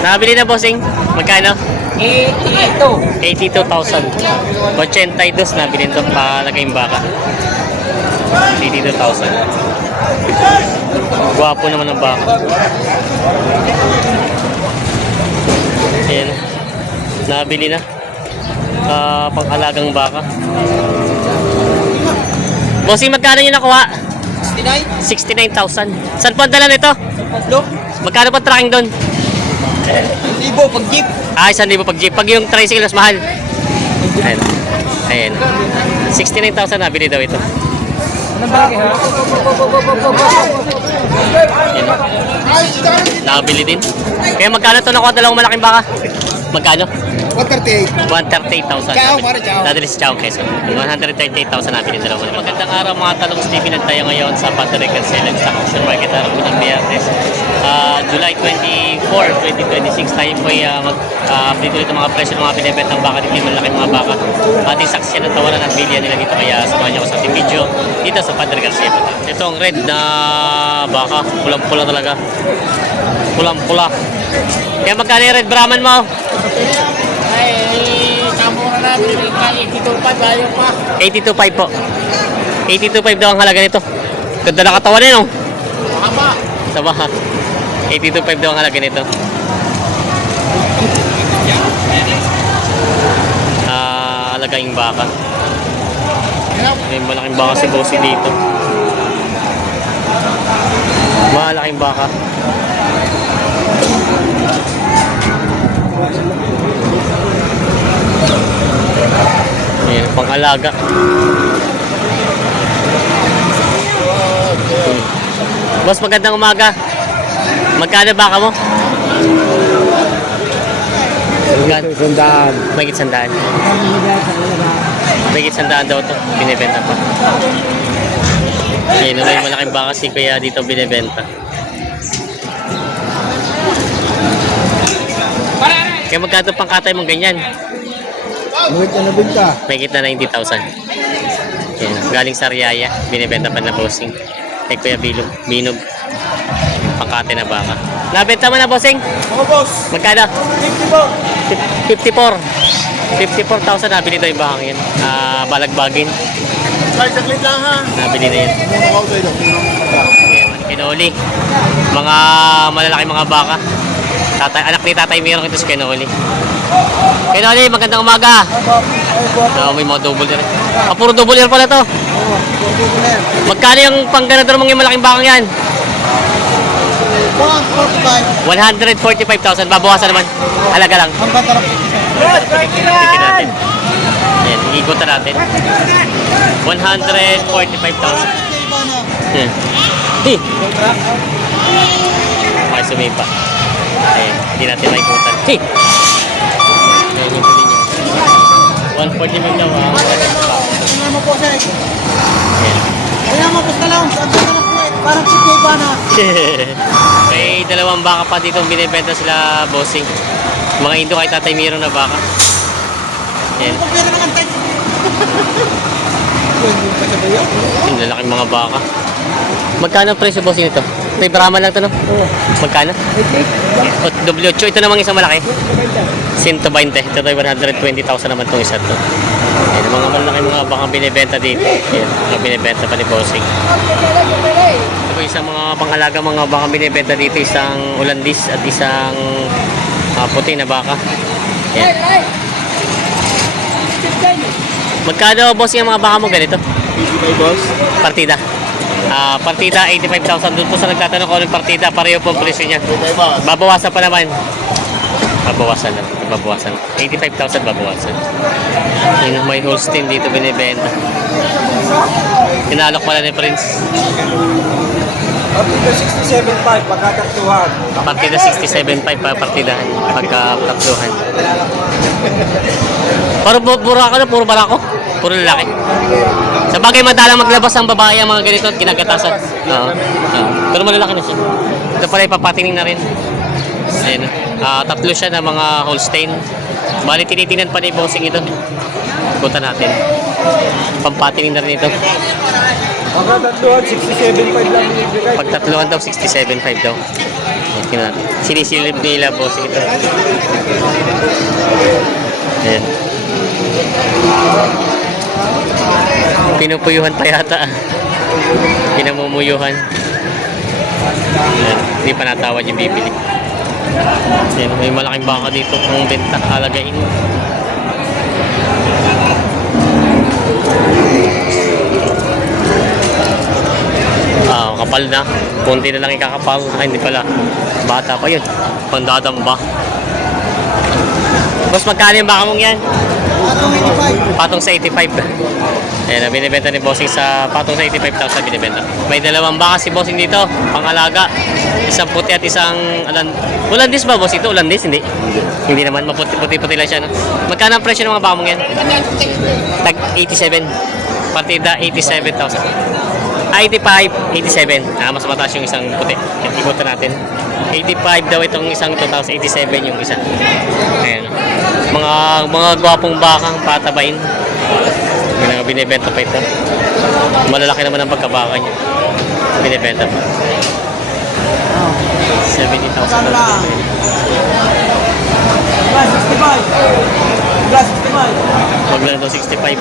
Nakabili na, bossing? Magkano? 82,000. 82 nabili ito. Palagay yung baka. 82,000. Guwapo naman ang baka. Ayan. Nabili na. Pang-alagang baka. Bossing, magkano yung nakuha? 69,000. Saan po ang dala nito? Magkano pa tracking doon? 1,000 pag jeep. 1,000 pag jeep. Pag yung tricycle mas mahal. Ayan. Ayan. 69,000 nabili daw ito. Ayan. Nabili din. Kaya magkano ito nakuha dalawang malaking baka? Magkano? 138,000. Dadali sa Chao Quezon. 138,000 natin yung dalawa. Magandang araw mga talong Stephen at tayo ngayon sa Patrick and Sell and Stock Auction Market. Araw po ng Biyernes. July 24, 2026 tayo po ay mag-update ulit ng mga presyo ng mga pinibenta ng baka dito yung malaki mga baka. Ating saksiyan at tawaran at bilyan nila dito. Kaya samahan niyo ko sa ating video dito sa Patrick and Sell. Ito ang red na baka. Pulang-pula talaga. Pulang-pula. Kaya magkano yung red Brahman mo? Kamura namin, 82.5 ayaw pa. 82.5 po. 82.5 daw ang halaga nito. Ganda na katawan eh, no? Tama. Tama. 82.5 daw ang halaga nito. Halaga yung baka. May malaking baka si Bossy dito. Malaking baka. Ayan, pang-alaga. Boss, magandang umaga. Magkano baka mo? Sandaan. Magit sandaan. Magit sandaan daw ito. Binibenta pa. Ayan, may malaking baka si Kuya dito binibenta. Kaya magkano pang katay mong ganyan? Muhit na nabinta. May kita na 90,000. Yan. Galing sa Riyaya. Binibenta pa na bossing. Kay Kuya Binog. Pangkate na baka. Nabenta mo na, bossing? Oo, boss. Magkano? 50 po. 54,000 nabili daw yung bakang yan. Balagbagin. Kahit saglit lang ha. Nabili na yan. Ayan. Kinoli. Mga malalaki mga baka. Anak ni Tatay Mirong ito si Kinoli. Kinoli, magandang umaga. May mga double ear. Puro double ear pala to. Magkano yung pangganador mong yung malaking bakang yan? 145,000. Babawasan naman. Halaga lang. Tingnan natin. Ayan, ikutan natin. 145,000. Ayan. Okay, sumipa. Ayan, hindi natin maikutan. Ayan, yung pili niya. 145 daw. Parang si Keba na. May dalawang baka pa dito binibenta sila, bossing. Mga Indo kay Tatay Miro na baka. Ayan. Yung lalaking mga baka. Magkano ang presyo, bossing, ito? May Brahman lang ito, no? Magkano? W8. Ito namang isang malaki. 120. Ito tayo 120,000 naman itong isa to. Ayan, mga malaki mga baka binibenta dito. Ayan, mga binibenta pa ni bossing. Ito po isang mga pangalaga mga baka binibenta dito. Isang Ulandis at isang puti na baka. Ayan. Magkano, boss, yung mga baka mo ganito? 55, boss. Partida. Partida 85,000. Doon po sa nagtatanong ko ng partida, pareho po ang presyo niya. Babawasan pa naman. Babawasan na. Babawasan. 85,000 babawasan. Yung may Holstein dito binibenta. Tinalok pala ni Prince. Partida 67.5 pagkataktuhan. Partida 67.5 pa partidahan. Pagkataktuhan. Puro ako na, puro barako. Puro lalaki. Sa bagay madalang maglabas ang babae ang mga ganito at ginagatasan. Oo. Pero malalaki na siya. Ito pala ipapatingin na rin. Ayan. Tatlo siya na mga Holstein. Bali tinitingnan pa ni bossing ito. Punta natin. Pampatingin na rin ito. Pagkataktuhan 67.5 lang ibigay. Pagtatluhan daw 67.5 daw. Tingnan natin. Sinisilip nila boss ito. Ayan. Pinupuyuhan pa yata. Pinamumuyuhan. Ayan. Hindi pa natawad yung bibili. Ayan. May malaking baka dito kung benta. Alagain. Kapal na. Kunti na lang ikakapal. Ay, hindi pala. Bata pa yun. Pandadamba. Boss, magkano yung baka mong yan? Patong sa 85. Ayan, binibenta ni Bossing sa patong sa 85,000 binibenta. May dalawang baka si Bossing dito, pang-alaga. Isang puti at isang Ulandis ba, boss? Ito Ulandis? Hindi. Hindi naman, maputi-puti lang siya. No? Magkano ang presyo ng mga baka mong yan? Tag 87. Partida 87,000. 85, 87. Mas mataas yung isang puti. Ikutan natin. 85 daw itong isang 2,087 yung isa. Ayan. Mga gwapong bakang patabain. May binibenta pa ito. Malalaki naman ang pagkabaka niya. Binibenta pa. 70,000. Wag lang daw 65.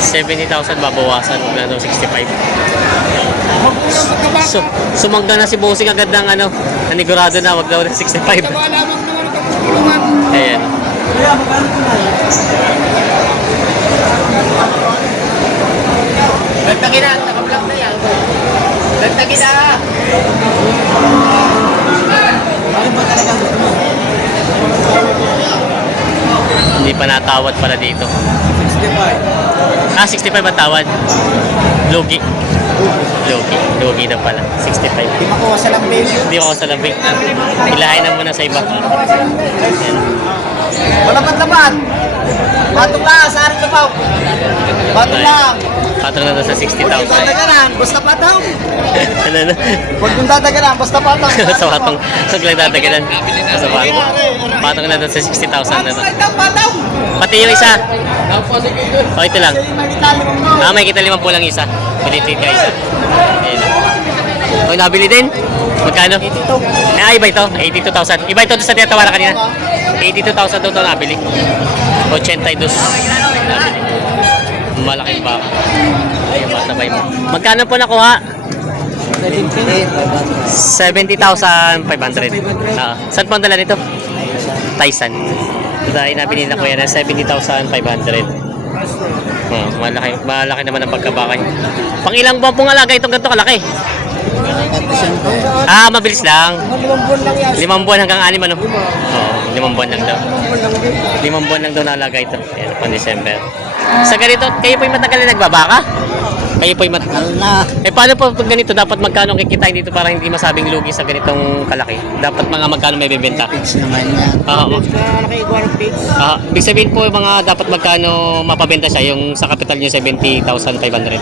70,000 babawasan. Wag lang daw 65. So, sumangga na si Bossing agad ng nanigurado na. Wag daw 65. Ayan. Dagdagin na, naka-vlog na yan. Dagdagin na! Hindi pa natawad pala dito. 65. 65 ang tawad. Lugi. Lugi na pala. 65. Hindi makuha sa lambing. Hindi ako sa labing. Ilahin na muna sa iba. Ayan. Laban! Batong lang, sa aring kapaw. Batong lang. Patong na doon sa 60,000. Dadaganan, basta patong. Ano na? Huwag yung dadaganan, basta patong. Sa patong. Huwag lang tatagalan. Sa patong. Patong na doon sa 60,000 na doon. Patong! Pati yung isa. O, ito lang. May kita 5 lang isa. Pilitin ka isa. Ayan. O, nabili din? Magkano? 82. Iba ito. 82,000. Iba ito doon sa tinatawaran kanina. 82,000 ito nabili. 82. Nabili. Malaking baka. Ayun, matabay mo. Magkano po nakuha? 70,500. Saan po ang dala nito? Tyson. Dahil nabili na ko yan ng 70,500. Malaki naman ang pagkabaka niya. Pang ilang buwan pong alaga itong ganito kalaki? Mabilis lang. 5 buwan hanggang 6 ano? Oo, 5 buwan lang daw. 5 buwan lang daw naalaga ito. Ayan, pang December. Sa ganito, kayo po'y matagal na nagbabaka? Kayo po'y matagal na. Paano po pag ganito, dapat magkano kikitain dito para hindi masabing lugi sa ganitong kalaki? Dapat magkano may bibenta? Page naman yan. Ibig sabihin po mga dapat magkano mapabenta siya yung sa capital niyo 70,500. 100.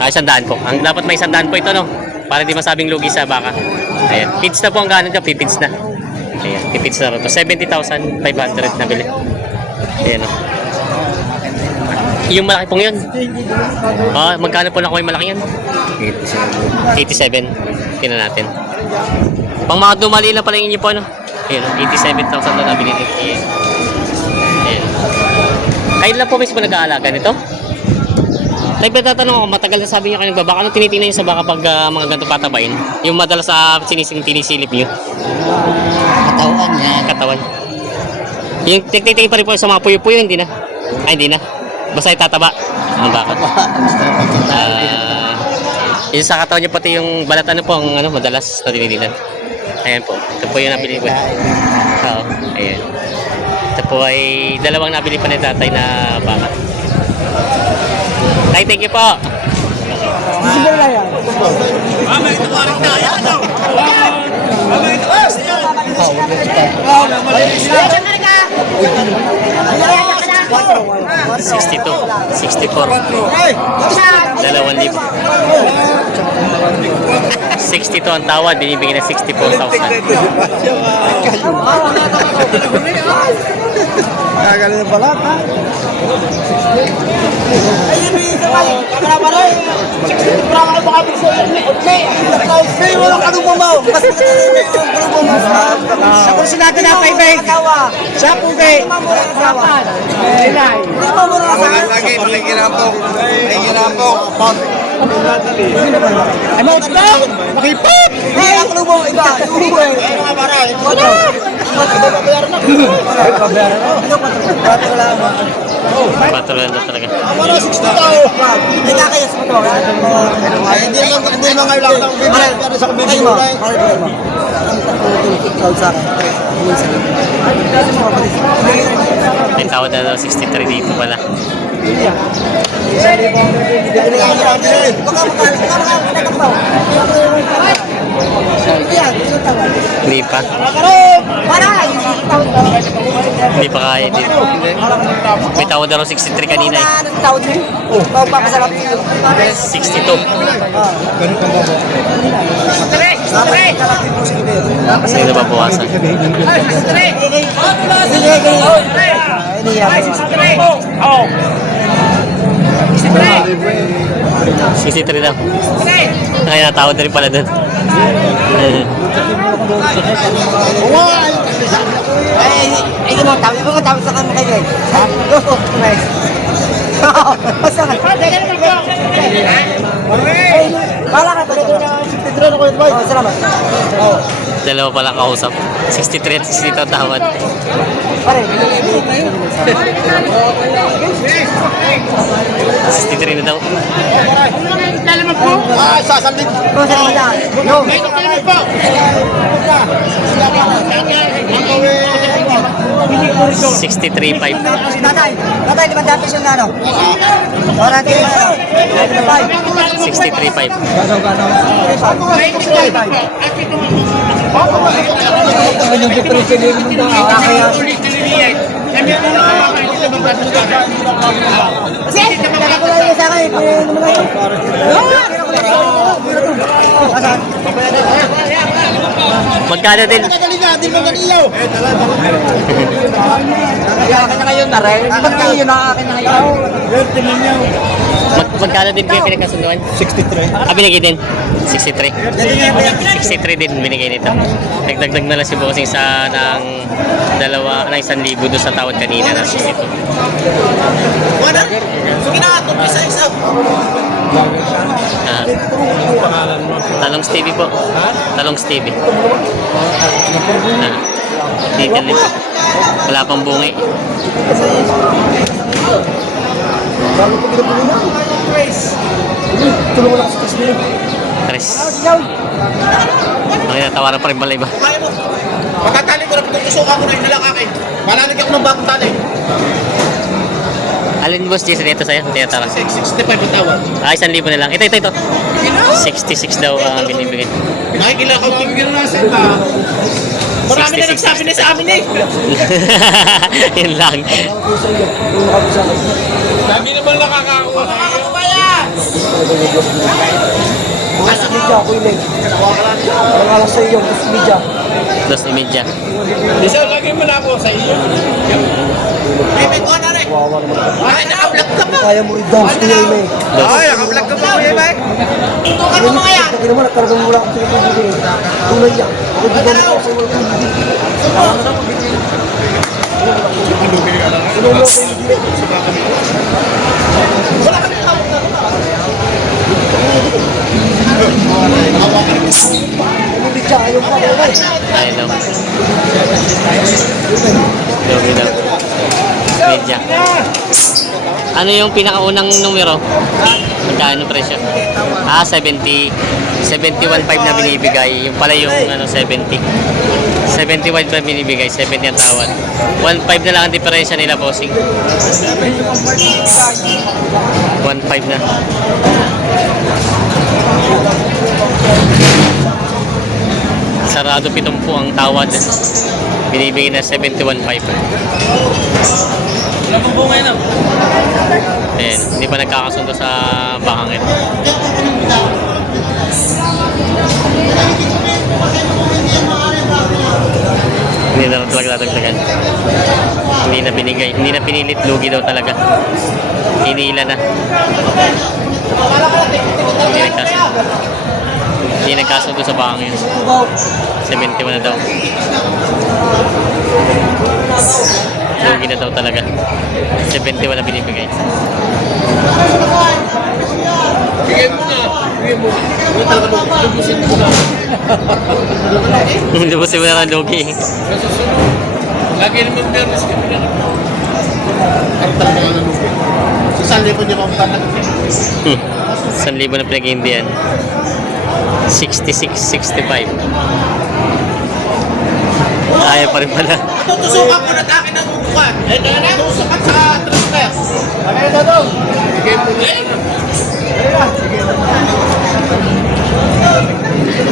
100 po. Ang dapat may 100 po ito no. Para hindi masabing lugi sa baka. Ayan. Pids na po ang gano'n dyan. Pipids na. Ayan. Pipids na rin. 70,500 na bili. Ayan o. Yung malaki pong yun. Magkano po na kung yung malaki yan? 87. Tingnan natin. Pang mga dumali lang pala yung inyo po ano. Ayan. 87,000 na nabili nito. Ayan. Ayan. Kayo lang po mismo nag-aalaga nito? Nagtatanong ako, matagal na sabi niyo kayo nagbabaka. Ano tinitingnan niyo sa baka pag mga ganito patabayin? Yung madalas sa tinisilip niyo? Katawan yan. Katawan. Yung titingin pa rin po sa mga puyo-puyo, hindi na? Ay, hindi na. Basta itataba ang baka. Yung sa katawan niyo pati yung balat ano po, ang madalas na tinitingnan. Ayan po. Ito po yung nabili ko. Oo, ayan. Ito po ay dalawang nabili pa ni tatay na baka. Tay, thank you po. $62, $64, 2,000. 62 ang tawad, binibigyan ng 64,000. Gagaling ng balat, ha? Ayun yung isa kayo. Kamera pa rin. Parang kayo baka bisa yun. May walang kanubang mo. Mas kanubang mo. Sa kursinado na, Paibig. Sa Pugay. Hindi mo muna sa akin. Lagi, makikirampok. Makikirampok. Ay, mga ito! Makipot! Hindi, ang kanubang iba. Iuwi. Wala. Babayaran na. Patuloy na talaga. Ano, 60 tao. Hindi ka kayo sa mga. Hindi naman ngayon lang ng bibigay. Pero sa kabibigay mo. May tawad na daw 63 dito pala. Hindi pa. Hindi pa kaya dito. May tawad na raw 63 kanina eh. 62. Kasi nababawasan. 63 daw. Kaya natawad na rin pala doon. Ito mo, tawag sa kanya kayo. Basta ka. Bala ka talaga na 63 na ko ito. Salamat. Dalawa pala kausap. 63 at 62 tawad. Pare. 63 na daw. Sasambit. Kung saan mo Yo. 63.5. Tatay, di ba dapat yung ano? Wala tayo ba? 63.5. Yung depression mo daw. Kaya kasi, nakakulay sa akin. Magkano din? Akin na kayo na rin. Ba't kayo na akin na kayo? Magkano din kayo pinagkasunduan? 63. Binigay din? 63. 63 din binigay nito. Nagdagdag na lang si Bossing sa ng 1,000 doon sa tawad kanina na 62. Wala? Sige na, isa. Ah. Talong Stevie po. Talong Stevie. Detail din. Wala pang bungi. Tulungan lang sa kasino. Tres. Okay, natawaran pa rin pala iba. Kaya mo. Matatali ko na pagkusuka ko na yun na lang akin. Malalig ako ng bagong tali. Alin boss Jason ito sa'yo? Tiyatara. 65 ang tawad. 1,000 na lang. Ito. 66 daw ang binibigay. Nakikila ko tingin na sa iba. Marami na nagsabi na sa amin eh. Yun lang. Sabi naman nakakakuha. Mas media ko ilig. Ang alas sa iyo, mas media. 2.30. Isa lagi mo na ako sa iyo. Bibig ko na rin. Ay, naka-vlog ka pa. Kaya mo rin daw sa iyo, May. Ay, naka-vlog ka ba, Kuya Mike? Tukan mo mga yan. Hindi naman, nagkaragam mo lang ang pinipili. Tulay yan. Ako di ba na ako sa mga Wala kami tawag na. Hindi siya, ayaw ka na yun. Ayun daw. Grabe daw. Media. Ano yung pinakaunang numero? Magkano presyo? 70. 71.5 na binibigay. Yung pala yung 70. 71 pa binibigay. 70 ang tawad. 1.5 na lang ang diferensya nila, bossing. 1.5 na. Sarado 70 ang tawad. Binibigay na 71.5. Wala pang bungay na. Ayan, hindi pa nagkakasundo sa bakang ito. Hindi na rin talaga dadagdagan. Hindi na binigay. Hindi na pinilit. Lugi daw talaga. Hinila na. Hindi nagkasundo. Hindi nagkasundo sa bakang yun. 71 na daw. Lugi na daw talaga. 71 na binibigay. Bigay mo na. Bigay mo. Hindi talaga lubusin mo na. Lubusin mo na ng lugi. Nasusunod. Lagi naman meron sa kanila. Kartal mo na lubusin. Sa 1,000 niya kung tatanggapin. 1,000 na pinag-indian. 66-65. Kaya pa rin pala. Tutusukan ko na akin ang upuan. Tutusukan sa transfer. Bigay mo na.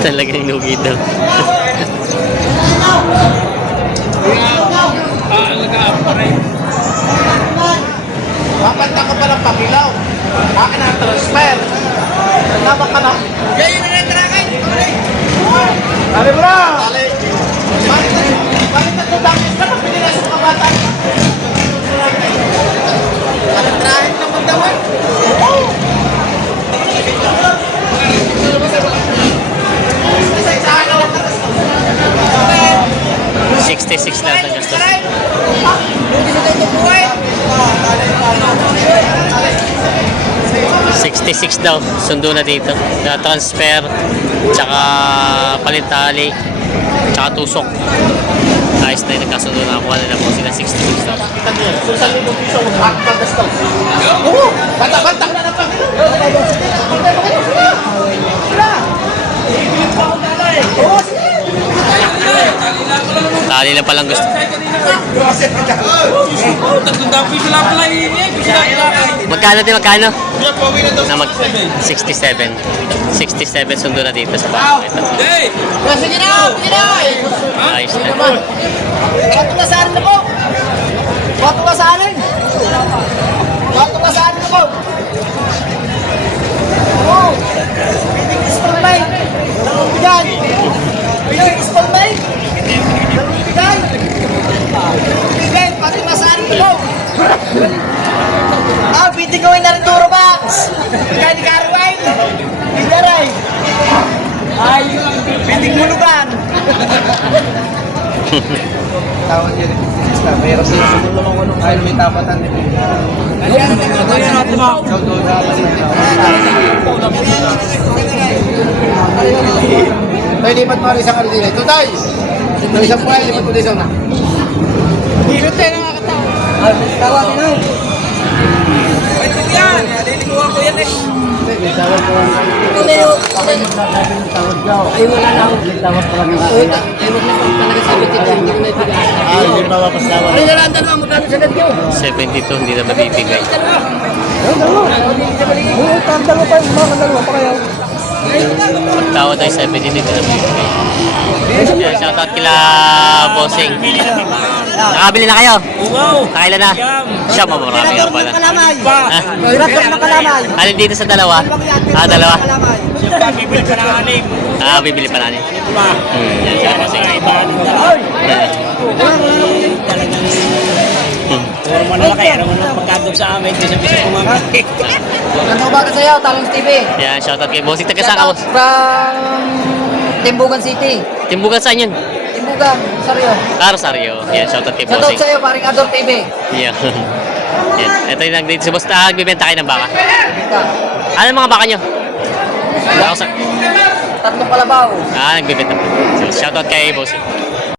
Talagang lugi daw. Alagaan pa rin. Papanta ka pa ng pakilaw. Akin ang transfer. Naglaban ka na. Ganyan na rin tarakan. Dali mo na. Dali. Bakit na ito dami? Bakit pinila sa mga bata? Parang trahin na magdawan. Oo. 66 lang ang gastos. 66 daw. Sundo na dito. Na transfer, tsaka palitali, tsaka tusok. Ayos na yung nagkasundo na ako. Na po sila 66 daw. Kita niyo, kung saan mo piso, magagasto. Oo. Banta-banta na ng pakilaw. Oo. Tali lang palang gusto. Magkano din, magkano? Na mag 67. 67 sundo na dito sa bahay. Sige na, sige na. Ayos na. Bato na sa akin ako. Bato na sa akin. Bato na sa akin ako. Oo. Piling ispan bay. Bigyan. Piling ispan bay. Bigyan. Bigyan, pati na sa akin ako. Ah, piling gawin na rin Duro Box. Bigyan ni Karway. Bigyan rin. Ay, piling mulugan. Tawag yun. Mayroon sila sa dulo ng unong kahit may tapatan. Tayo lipat mo rin isang ano din. Ito tayo. Ito isang po lipat mo isang na. Hirot tayo nakakatawa. Tawag na. Ito yan, nalilikuhan ko yan eh. May tawag ko. Ito na yun. Tawag daw. Ay, wala na ako. Tawag pa lang ng Ay, wag na talaga sabi ko dyan. Hindi ko na ibigay. hindi pa mapasawa. Ay, nalantan mo, magkano sa ganyo? 72 hindi na mabibigay. Dalawa pa yung mga dalawa pa kayo. Pagtawad ay 70 hindi na mabibigay. Yan, shoutout kila Bossing. Nakabili na kayo? Nakailan na? Siya, mamarami nga pala. Ha? Hirap ka na kalamay. Alin dito sa dalawa? Ah, dalawa? Bibili pa ng anim. Ah, bibili pa natin. Yan siya, Bossing. Puro malalaki, ano naman pagkatog sa amin, di sa bisa kumakain. Ano ba ka sa'yo? Talong TV. Yan, shoutout kay Bossing. Taga saan ka, boss? From Timbugan City. Timbugan saan yun? Timbugan, Saryo. Ah, Rosario. Yan, shoutout kay Shoutout Bossing. sa'yo, paring Ador TV. Yan. Yan. Ito yung nag-date si boss. Nagbibenta kayo ng baka. Bita. Ano mga baka nyo? Ako sa... Tatlong kalabaw. Ah, nagbibenta. So, shoutout kay Bossing.